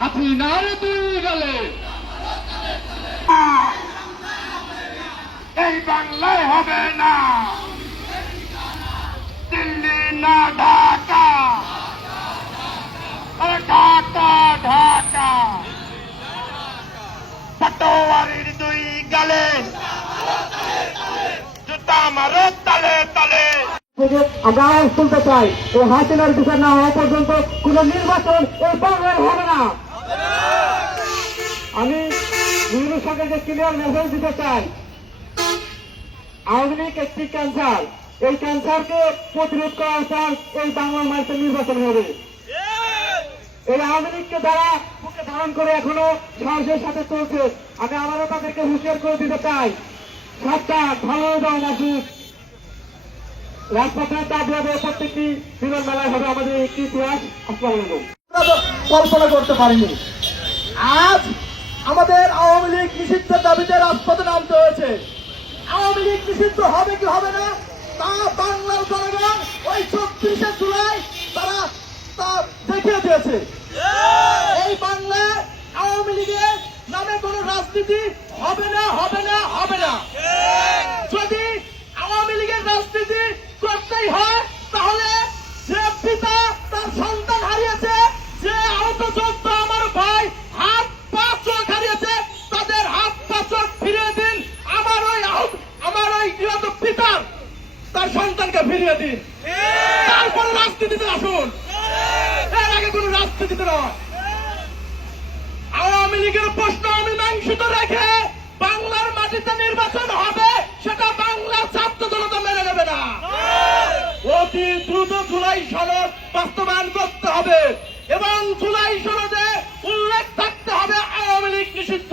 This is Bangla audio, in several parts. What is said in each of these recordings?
হাসিনার দুই গেলে? এই বাংলায় হবে না। দিল্লি না ঢাকা। ঢাকা ঢাকা। পাটোয়ারির দুই গালে। জুতা মারো তালে তালে থেকে আমরা চাই। এই হাসিনার না হওয়া পর্যন্ত কোন নির্বাচন এই না। আমি বিভিন্ন সরকারকে ক্লিয়ার দিতে চাই। আওয়ামী লীগ ক্যান্সার এই ক্যান্সারকে প্রতিরোধ করার চান এই বাংলার মাসে নির্বাচন হবে। এই আওয়ামী লীগকে তারা বুকে ধারণ করে এখনও সাহসের সাথে চলছে, আমি আবারও তাদেরকে হুঁশিয়ার করে দিতে চাই। সাতটা ভালো দাও মাসুদ রাজপথে হবে প্রত্যেকটি বিমান মেলায় আমাদের একটি ইতিহাস কল্পনা করতে পারিনি। আজ আমাদের আওয়ামী লীগ নিষিদ্ধের দাবিতে রাজপথে নামতে হয়েছে। আওয়ামী লীগ নিষিদ্ধ হবে কি হবে না, তা বাংলার জনগণ ওই চব্বিশে জুলাই তারা তা দেখিয়ে দিয়েছে। এই বাংলায় আওয়ামী লীগের নামে কোনো রাজনীতি হবে না হবে না হবে না। যদি আওয়ামী লীগের রাজনীতি করতেই হয়, তাহলে যে পিতা তার সন্তান হারিয়েছে, যে আহত যোদ্ধা আমার ভাই হাত পা চোখ হারিয়েছে, তাদের হাত পা চোখ ফিরিয়ে দিন। আমার ওই আহত, আমার ওই নিহত পিতার তার সন্তানকে ফিরিয়ে দিন। তারপর রাজনীতিতে আসুন। এর আগে কোনো রাজনীতিতে নয়। আওয়ামী লীগের প্রশ্ন অমীমাংসিত রেখে বাংলার মাটিতে নির্বাচন হবে, সেটা বাংলার ছাত্র জনতা মেনে নেবে না। অতি দ্রুত জুলাই সনদ বাস্তবায়ন করতে হবে এবং জুলাই সনদে উল্লেখ থাকতে হবে আওয়ামী লীগ নিষিদ্ধ।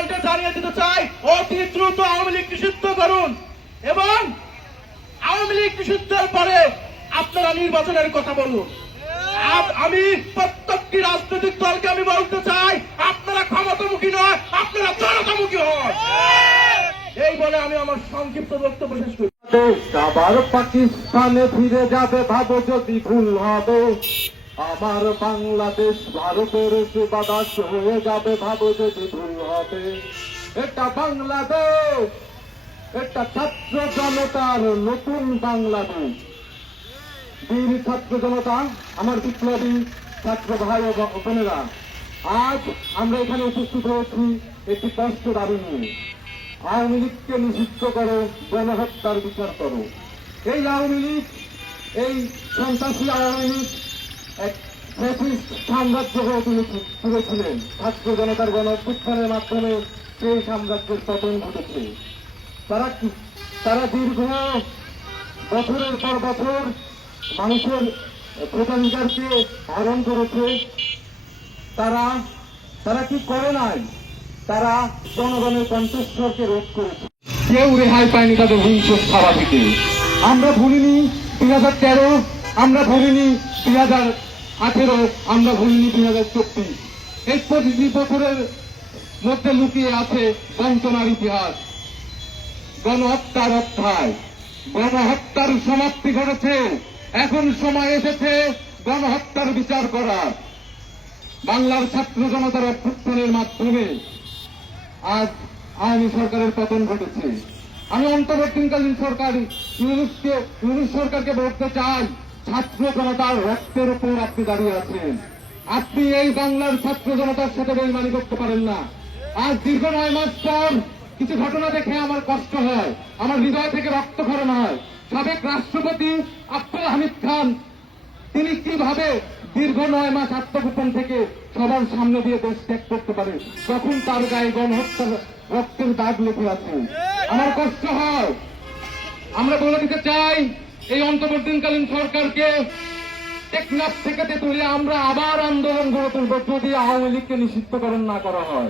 কণ্ঠে জানিয়ে দিতে চাই, অতি দ্রুত আওয়ামী লীগ নিষিদ্ধ করুন। এবং আওয়ামী লীগ নিষিদ্ধের পরে আপনারা নির্বাচনের কথা বলুন। আমি প্রত্যেকটি রাজনৈতিক দলকে আমি বলতে চাই, আপনারা ক্ষমতামুখী নয়, আপনারা জনতামুখী হন। এই বলে আমি আমার সংক্ষিপ্ত বক্তব্য শেষ করি। আবার পাকিস্তানে ফিরে যাবে ভাবো যদি ভুল হবে আমার বাংলাদেশ ভারতের বাদাস হয়ে যাবে ভাবো যদি ভুল হবে এটা বাংলাদেশ, এটা ছাত্র জনতার নতুন বাংলাদেশ। বীর ছাত্র জনতা, আমার বিপ্লবী ছাত্র ভাই ও বোনেরা, আজ আমরা এখানে উপস্থিত হয়েছি একটি কষ্ট দাবি নিয়ে। আওয়ামী লীগকে নিষিদ্ধ করো গণহত্যার বিচার করো। এই আওয়ামী লীগ, এই সন্ত্রাসী আওয়ামী লীগ, এক ফ্যাসিস্ট সাম্রাজ্য হয়ে তুলে- তুলেছিলেন। ছাত্র জনতার গণ অভ্যুত্থানের মাধ্যমে সেই সাম্রাজ্যের পতন ঘটেছে। তারা কি? তারা দীর্ঘ বছরের পর বছর মানুষের ভোটাধিকারকে হরণ করেছে। তারা তারা কি করে নাই? তারা জনগণের কণ্ঠস্বরকে রোধ করেছে। কেউ রেহাই পায়নি তাদের ছাড়া থেকে। আমরা ভুলিনি দুই হাজার তেরো, আমরা ভুলিনি দুই হাজার আঠেরো, আমরা ভুলিনি দুই হাজার চব্বিশ। এই বছরের মধ্যে লুকিয়ে আছে বঞ্চনার ইতিহাস। গণহত্যার অধ্যায়। গণহত্যার সমাপ্তি ঘটেছে। এখন সময় এসেছে গণহত্যার বিচার করার। বাংলার ছাত্র জনতার অভ্যুত্থানের মাধ্যমে আজ আওয়ামী সরকারের পতন ঘটেছে। আমি অন্তর্বর্তীকালীন সরকার, ইউনুসকে, ইউনুস সরকারকে বলতে চাই ছাত্র জনতার রক্তের উপর আপনি দাঁড়িয়ে আছেন। আপনি এই বাংলার ছাত্র জনতার সাথে বেইমানি করতে পারেন না। আজ দীর্ঘ নয় মাস পর কিছু ঘটনা দেখে আমার কষ্ট হয়, আমার হৃদয় থেকে রক্তক্ষরণ হয়। সাবেক রাষ্ট্রপতি আব্দুল হামিদ খান, তিনি কীভাবে দীর্ঘ নয় মাস আত্মগোপন থেকে সবার সামনে দিয়ে দেশ ত্যাগ করতে পারে তখন তার গায়ে গণহত্যার রক্তের দাগ লেগে আছে? আমার কষ্ট হয়। আমরা বলে দিতে চাই এই অন্তর্বর্তীকালীন সরকারকে টেকনাফ থেকে তেতুলে আমরা আবার আন্দোলন গড়ে তুলব যদি আওয়ামী লীগকে নিষিদ্ধকরণ না করা হয়।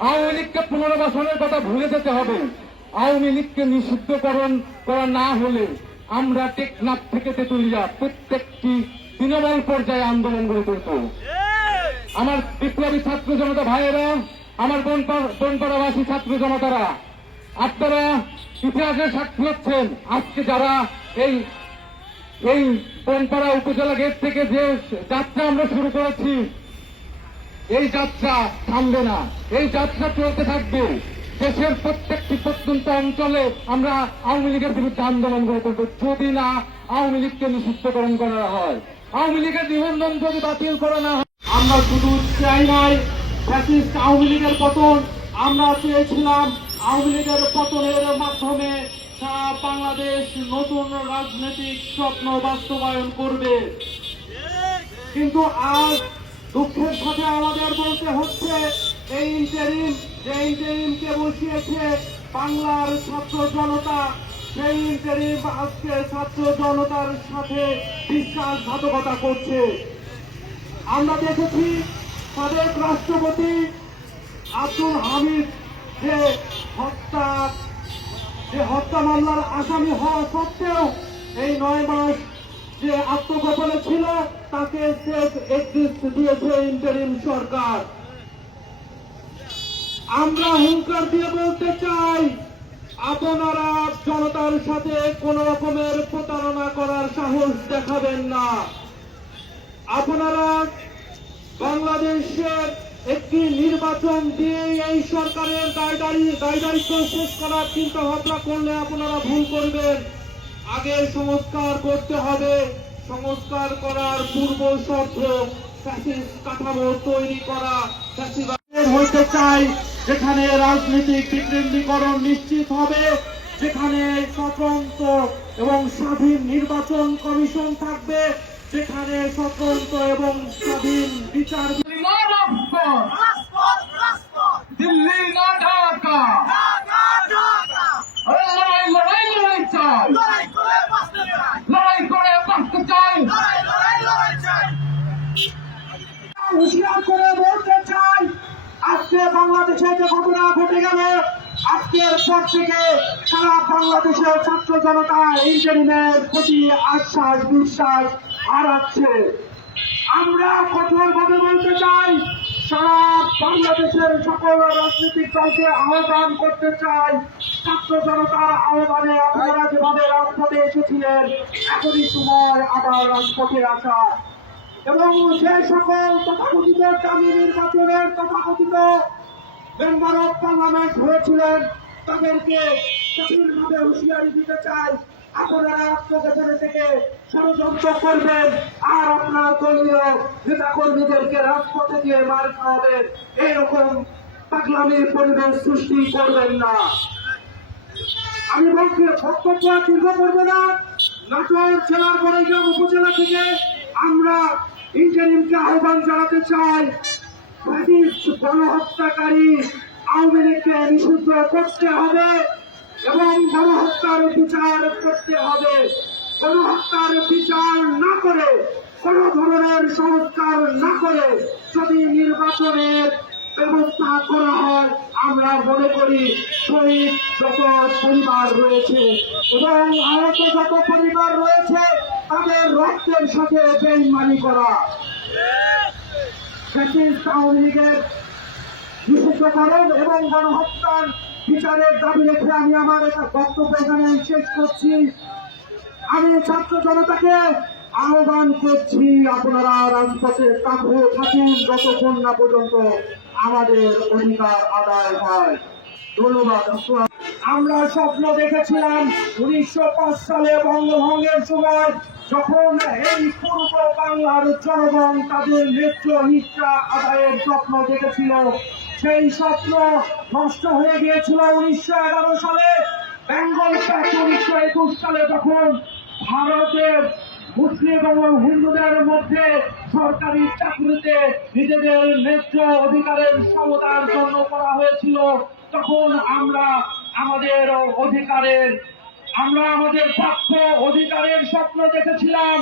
আওয়ামী লীগকে পুনর্বাসনের কথা ভুলে যেতে হবে। আওয়ামী লীগকে নিষিদ্ধকরণ করা না হলে আমরা টেকনাফ থেকে তেতুলিয়া প্রত্যেকটি তৃণমূল পর্যায়ে আন্দোলন গড়ে তুলব। আমার বিপ্লবী ছাত্র জনতা ভাইয়েরা, আমার বনপা- বনপাড়াবাসী ছাত্র জনতারা, আপনারা ইতিহাসের সাক্ষী হচ্ছেন। আজকে যারা এই এই বনপাড়া উপজেলা গেট থেকে যে যাত্রা আমরা শুরু করেছি, এই যাত্রা থামবে না। এই যাত্রা চলতে থাকবে। দেশের প্রত্যেকটি প্রত্যন্ত অঞ্চলে আমরা আওয়ামী লীগের বিরুদ্ধে আন্দোলন গড়ে তুলব। যদি না আওয়ামী লীগকে নিষিদ্ধকরণ করা হয়, আওয়ামী লীগের নিবন্ধন যদি বাতিল করা না হয়, আমরা শুধু চাই নাই আওয়ামী লীগের পতন। আমরা চেয়েছিলাম আওয়ামী লীগের পতনের মাধ্যমে সারা বাংলাদেশ নতুন রাজনৈতিক স্বপ্ন বাস্তবায়ন করবে। কিন্তু আজ দুঃখের সাথে আমাদের বলতে হচ্ছে, এই ইন্টারিম যে ইন্টারিমকে বসিয়েছে বাংলার ছাত্র জনতা, সেই ইন্টারিম আজকে ছাত্র জনতার সাথে বিশ্বাসঘাতকতা করছে। আমরা দেখেছি সাবেক রাষ্ট্রপতি আব্দুল হামিদ যে হত্যা যে হত্যা মামলার আসামি হওয়া সত্ত্বেও এই নয় মাস যে আত্মগোপনে ছিল, তাকে সেফ এক্সিস্ট দিয়েছে ইন্টারিম সরকার। আমরা হুঙ্কার দিয়ে বলতে চাই, আপনারা জনতার সাথে কোন রকমের প্রতারণা করার সাহস দেখাবেন না। আপনারা বাংলাদেশের একটি নির্বাচন দিয়ে এই সরকারের দায়দারি দায়দায়িত্ব শেষ করার চিন্তা ভাবনা করলে আপনারা ভুল করবেন। আগে সংস্কার করতে হবে। সংস্কার করার পূর্ব শর্ত কাঠামো তৈরি করা। হইতে চাই, যেখানে রাজনৈতিক বিকেন্দ্রীকরণ নিশ্চিত হবে, যেখানে স্বতন্ত্র এবং স্বাধীন নির্বাচন কমিশন থাকবে, যেখানে স্বতন্ত্র এবং স্বাধীন বিচার ইন্টারিমের প্রতি আশ্বাস বিশ্বাস হারাচ্ছে। আমরা কঠোরভাবে বলতে চাই, সারা বাংলাদেশের সকল রাজনৈতিক দলকে আহ্বান করতে চাই। ছাত্র জনতার আহ্বানে আপনারা যেভাবে রাজপথে এসেছিলেন, এখনই সময় আবার রাজপথে আসা এবং যে সকল তথাকথিত দামি নির্বাচনের তথাকথিত মেম্বার অফ পার্লামেন্ট হয়েছিলেন, তাদেরকে কঠিনভাবে হুঁশিয়ারি দিতে চাই। আপনারা আত্মগোপনে থেকে ষড়যন্ত্র করবেন, আর আপনার দলীয় নেতা কর্মীদেরকে রাজপথে দিয়ে মার খাওয়াবেন। পাগলামির পরিবেশ সৃষ্টি করবেন না। আমি বলছি বক্তব্য দীর্ঘ করব না। নাটোর জেলার বড়াইগ্রাম উপজেলা থেকে আমরা ইন্টারিমকে আহ্বান জানাতে চাই গণহত্যাকারী আওয়ামী লীগকে নিষিদ্ধ করতে হবে। এবং গণহত্যার বিচার করতে হবে। গণহত্যার বিচার না করে, কোন ধরনের সংস্কার না করে যদি নির্বাচনের ব্যবস্থা করা হয়, আমরা মনে করি শহীদ যত পরিবার রয়েছে এবং আহত যত পরিবার রয়েছে, তাদের রক্তের সাথে বেইমানি করা। ফ্যাসিস্ট আওয়ামী লীগের নিষিদ্ধকরণ এবং গণহত্যার বিচারের দাবি রেখে আমি আমার বক্তব্য এখানে শেষ করছি। আমি ছাত্র জনতাকে আহ্বান করছি, আপনারা রাজপথে থাকব থাকুন যতক্ষণ না পর্যন্ত আমাদের অধিকার আদায় হয়। ধন্যবাদ। আমরা স্বপ্ন দেখেছিলাম উনিশশো পাঁচ সালে বঙ্গভঙ্গের সময়, যখন এই পূর্ব বাংলার জনগণ তাদের ন্যায্য হিসা আদায়ের স্বপ্ন দেখেছিল। সেই স্বপ্ন নষ্ট হয়ে গিয়েছিল উনিশশো এগারো সালে। বেঙ্গল উনিশশো একুশ সালে তখন ভারতের মুসলিম এবং হিন্দুদের মধ্যে সরকারি চাকরিতে নিজেদের ন্যায্য অধিকারের সমতার জন্য করা হয়েছিল, তখন আমরা আমাদের অধিকারের, আমরা আমাদের প্রাপ্য অধিকারের স্বপ্ন দেখেছিলাম।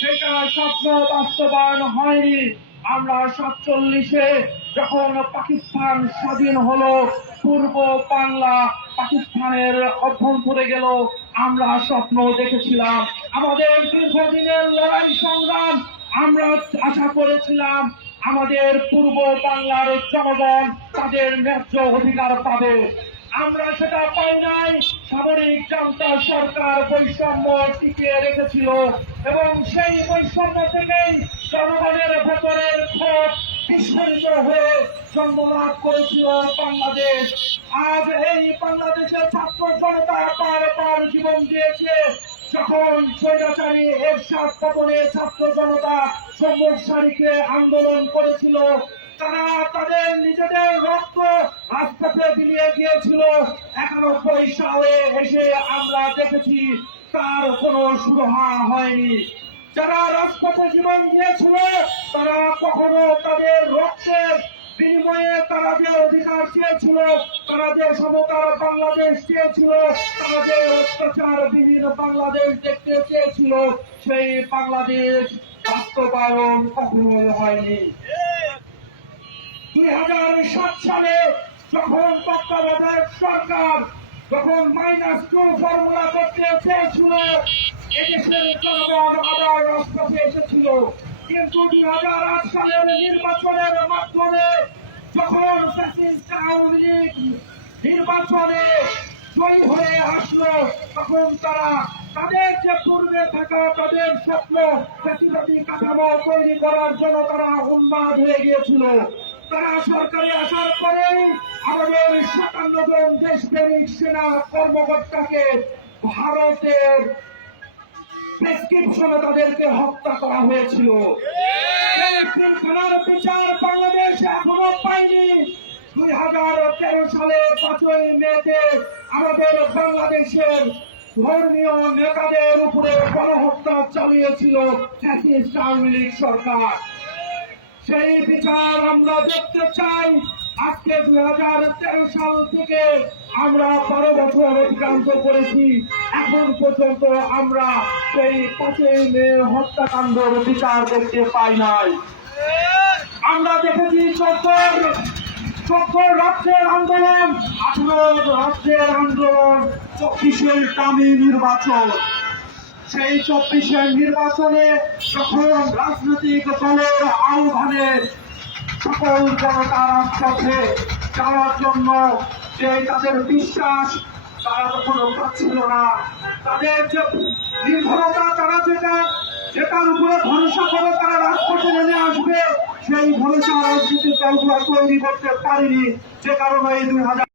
সেটা স্বপ্ন বাস্তবায়ন হয়নি। আমরা সাতচল্লিশে যখন পাকিস্তান স্বাধীন হলো, পূর্ব বাংলা পাকিস্তানের অভ্যন্তরে গেল, আমরা স্বপ্ন দেখেছিলাম। আমাদের দীর্ঘদিনের লড়াই সংগ্রাম, আমরা আশা করেছিলাম আমাদের পূর্ব বাংলার জনগণ তাদের ন্যায্য অধিকার পাবে। আমরা সেটা পাই নাই, সামরিক জনতা সরকার বৈষম্য টিকিয়ে রেখেছিল এবং সেই বৈষম্য থেকেই জনগণের ভেতরের ক্ষোভ বিস্ফোরিত হয়ে জন্মলাভ করেছিল বাংলাদেশ। আজ এই বাংলাদেশের ছাত্র জনতা বারবার জীবন দিয়েছে। যখন স্বৈরাচারী এরশাদ পতনে ছাত্র জনতা সম্মুখ সারিকে আন্দোলন করেছিল, তারা তাদের নিজেদের রক্ত রাজপথে বিলিয়ে গিয়েছিল একানব্বই সালে এসে আমরা দেখেছি, তার কোনো সুরাহা হয়নি। যারা রাজপথে জীবন দিয়েছিল তারা কখনো তাদের রক্তের বিনিময়ে তারা যে অধিকার চেয়েছিল, তারা যে সমতার বাংলাদেশ চেয়েছিল, তারা যে অত্যাচার বিহীন বাংলাদেশ দেখতে চেয়েছিল, সেই বাংলাদেশ বাস্তবায়ন কখনোই হয়নি। দুই হাজার সাত সালে যখন তত্ত্বাবধায়ক সরকার, যখন মাইনাস টু ফর্মুলা করতে চেয়েছিল, এদেশের এসেছিল কিন্তু দুই হাজার আট সালের নির্বাচনের মাধ্যমে যখন আওয়ামী নির্বাচনে জয়ী হয়ে আসলো, তখন তারা তাদের যে পূর্বে থাকা, তাদের স্বপ্ন ফ্যাসিলিটি কাঠামো তৈরি করার জন্য তারা উন্মাদ হয়ে গিয়েছিল। তারা সরকারে আসার পরেই আমাদের সাতান্ন জন দেশপ্রেমিক সেনা কর্মকর্তাকে ভারতের প্রেসক্রিপশনে তাদেরকে হত্যা করা হয়েছিল। বিচার বাংলাদেশ এখনও পায়নি। দুই হাজার তেরো সালে পাঁচই মেতে আমাদের বাংলাদেশের ধর্মীয় নেতাদের উপরে গণহত্যা চালিয়েছিল আওয়ামী লীগ সরকার। সেই বিচার আমরা দেখতে চাই। আজকে দুই হাজার তেরো সাল থেকে আমরা বারো বছর অতিক্রান্ত করেছি। এখন পর্যন্ত আমরা সেই পাঁচই মে হত্যাকাণ্ডের বিচার দেখতে পাই নাই। আমরা দেখেছি চত্বর চত্বর রাজ্যের আন্দোলন আঠারো রাষ্ট্রের আন্দোলন চব্বিশের দামি নির্বাচন। সেই চব্বিশের নির্বাচনে যখন রাজনৈতিক দলের আহ্বানে সকল জনতার রাজপথে যাওয়ার জন্য যে তাদের বিশ্বাস, তারা তখন পাচ্ছিল না। তাদের যে নির্ভরতা তারা যেটা, যেটার উপরে ভরসা করে তারা রাজপথে নেমে আসবে, সেই ভরসা রাজনীতির দলগুলো তৈরি করতে পারেনি, যে কারণে এই দুই হাজার